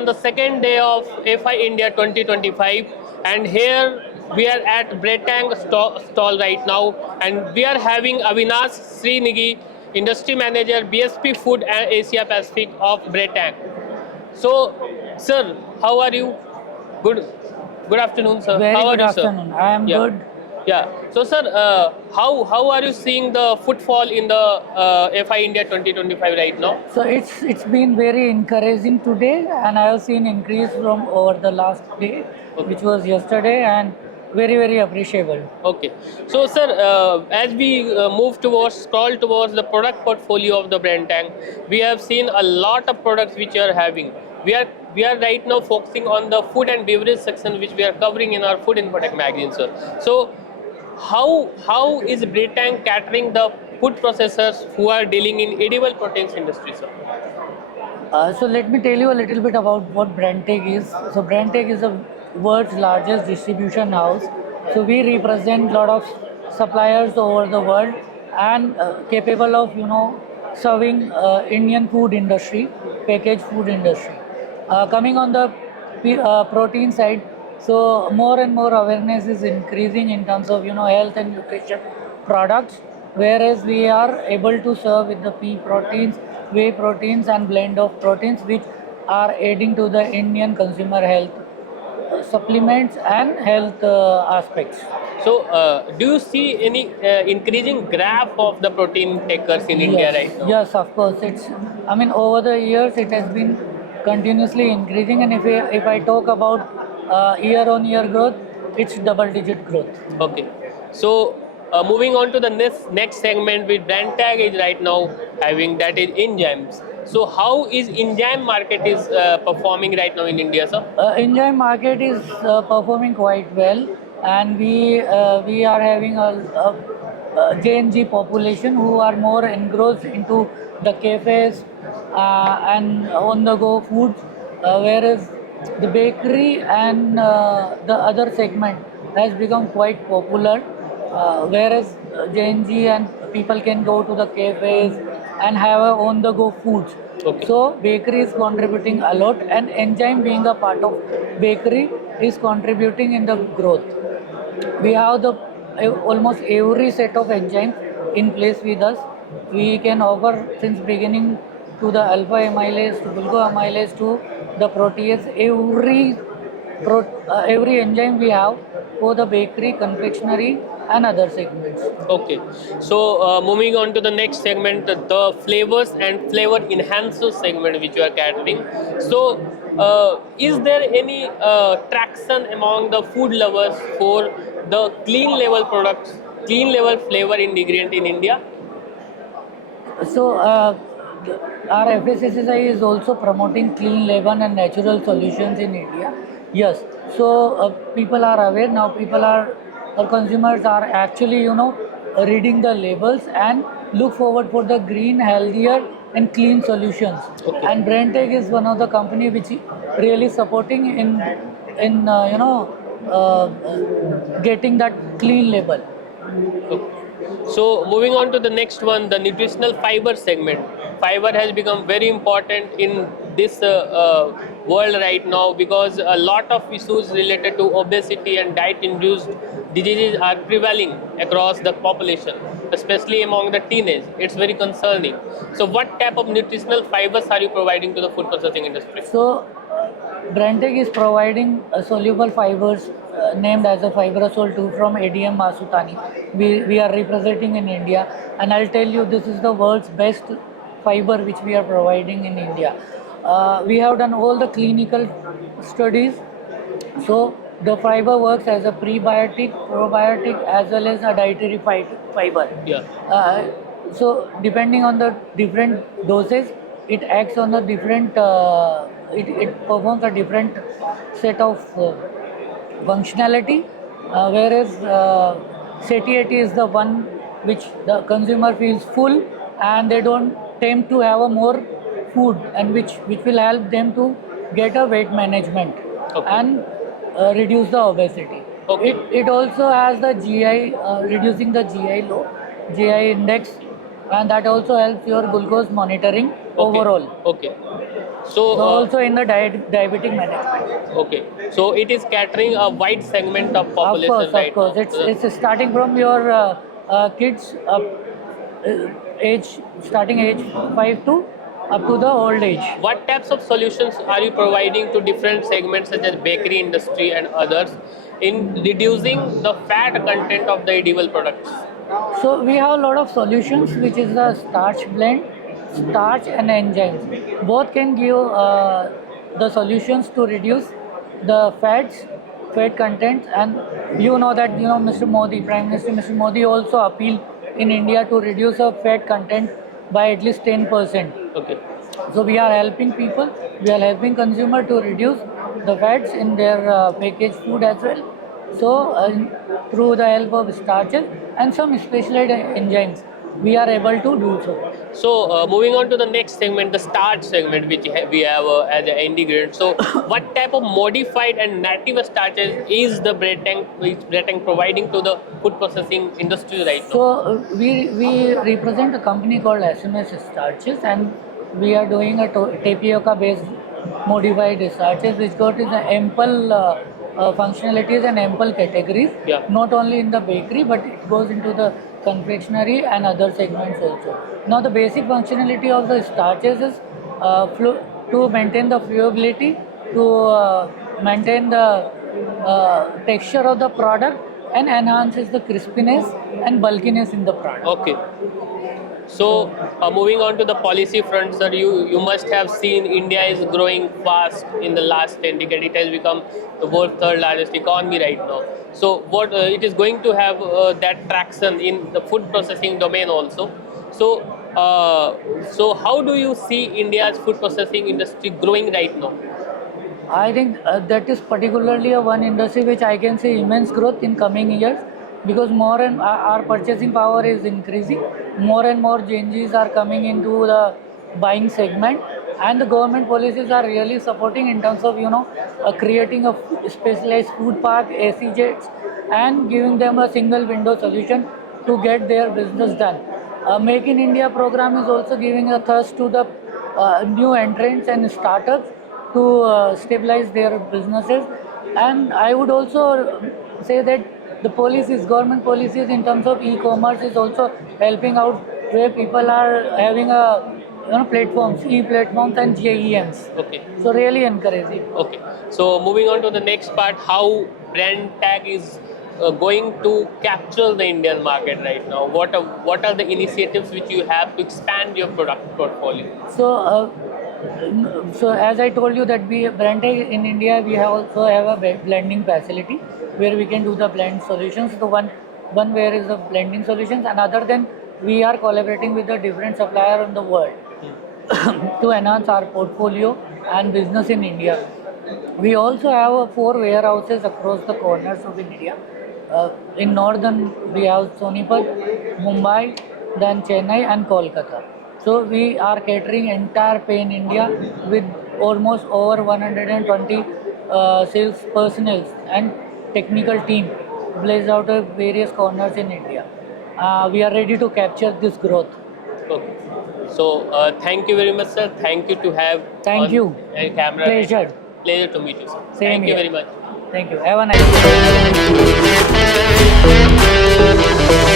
on the second day of FI India 2025, and here we are at Bretang stall right now, and we are having Avinash Srinigi, Industry Manager, BSP Food and Asia Pacific of Bretang. So, sir, how are you? Good. Good afternoon, sir. Very How are good you, sir? afternoon. I am Yeah. good. Yeah. So, sir, how are you seeing the footfall in the FI India 2025 right now? So it's been very encouraging today, and I have seen increase from over the last day, which was yesterday, and very appreciable. Okay. So, sir, as we move towards scroll towards the product portfolio of the brand tank, we have seen a lot of products which you are having. We are right now focusing on the food and beverage section, which we are covering in our food infotech magazine, sir. So, how is Bretang catering the food processors who are dealing in edible proteins industry, sir? So let me tell you a little bit about what Brandtech is. So Brandtech is the world's largest distribution house. So we represent a lot of suppliers over the world and capable of serving Indian food industry, packaged food industry. Coming on the protein side, so more and more awareness is increasing in terms of health and nutrition products, whereas we are able to serve with the pea proteins, whey proteins and blend of proteins which are aiding to the Indian consumer health supplements and health aspects. So, do you see any increasing graph of the protein takers in India right now? Yes, of course. I mean, over the years, it has been continuously increasing, and if I talk about year-on-year growth, it's double-digit growth. Okay. So, moving on to the next segment, with brand tag is right now having, that is enzymes. So, how is enzyme market is performing right now in India, sir? Indian market is performing quite well, and we are having a Gen population who are more engrossed into the cafes and on-the-go foods, whereas the bakery and the other segment has become quite popular, whereas Gen Z and people can go to the cafes and have a on-the-go foods. Okay. So bakery is contributing a lot, and enzyme being a part of bakery is contributing in the growth. We have the almost every set of enzymes in place with us. We can offer since beginning to the alpha amylase to glucoamylase to the protease. Every enzyme we have for the bakery, confectionery, and other segments. Okay, so moving on to the next segment, the flavors and flavor enhancers segment which you are catering. So, is there any traction among the food lovers for the clean label products, clean label flavor ingredient in India? So, our FSSSI is also promoting clean label and natural solutions in India. Yes, so people are aware now. Our consumers are actually, reading the labels and look forward for the green, healthier, and clean solutions. Okay. And BrandTech is one of the company which really supporting in getting that clean label. Okay. So moving on to the next one, the nutritional fiber segment. Fiber has become very important in this world right now, because a lot of issues related to obesity and diet-induced diseases are prevailing across the population, especially among the teenage. It's very concerning. So what type of nutritional fibers are you providing to the food processing industry? So, Brandtech is providing soluble fibers named as a Fibrosol 2 from ADM Masutani. We are representing in India, and I'll tell you this is the world's best fiber which we are providing in India. We have done all the clinical studies, so the fiber works as a prebiotic, probiotic, as well as a dietary fiber. Yeah. So depending on the different doses, it acts on a different. It performs a different set of functionality, whereas satiety is the one which the consumer feels full, and they don't tend to have a more food, and which will help them to get a weight management. Okay. And reduce the obesity. Okay. It also has the GI, reducing the GI low, GI index, and that also helps your glucose monitoring overall. Okay. So, So also in the diabetic management. okay. So it is catering a wide segment of population Of right course, now. it's starting from your kids up age starting age 5 to up to the old age. What types of solutions are you providing to different segments such as bakery industry and others in reducing the fat content of the edible products? So we have a lot of solutions, which is the starch blend, starch and enzymes. Both can give the solutions to reduce the fat content, and you know that Mr. Modi, Prime Minister Mr. Modi also appealed in India to reduce the fat content by at least 10%. Okay. So we are helping people, we are helping consumer to reduce the fats in their packaged food as well. So through the help of starches and some specialized enzymes, we are able to do so. So moving on to the next segment, the starch segment, which we have as an ingredient. So what type of modified and native starches is the bread tank providing to the food processing industry right now? So we represent a company called SMS Starches, and we are doing a tapioca based modified starches which got in the ample functionalities and ample categories. Yeah. Not only in the bakery, but it goes into the confectionery and other segments also. Now the basic functionality of the starches is to maintain the flowability, to maintain the texture of the product, and enhances the crispiness and bulkiness in the product. Okay. So moving on to the policy front, sir, you must have seen India is growing fast in the last 10 decades. It has become the world's third largest economy right now. So what it is going to have that traction in the food processing domain also. So so how do you see India's food processing industry growing right now? I think that is particularly a one industry which I can see immense growth in coming years, because more and our purchasing power is increasing. More and more changes are coming into the buying segment, and the government policies are really supporting in terms of creating a specialized food park, SEZs, and giving them a single window solution to get their business done. Make in India program is also giving a thrust to the new entrants and startups to stabilize their businesses. And I would also say that the policies, government policies in terms of e-commerce is also helping out, where people are having a platforms, e-platforms and GEMs. Okay. So really encouraging. Okay. So moving on to the next part, how brand tag is going to capture the Indian market right now? What are the initiatives which you have to expand your product portfolio? So as I told you that we Brandtech in India, we also have a blending facility where we can do the blend solutions. So one where is the blending solutions, and other than we are collaborating with the different supplier in the world to enhance our portfolio and business in India. We also have 4 warehouses across the corners of India. In northern we have Sonipat, Mumbai, then Chennai and Kolkata. So we are catering entire pan India with almost over 120 sales personnel and technical team placed out of various corners in India. We are ready to capture this growth. Okay. So thank you very much, sir. Thank you to have Thank on you. a camera. Pleasure. Pleasure to meet you, sir. Same Thank you here. very much. Thank you. Have a nice day.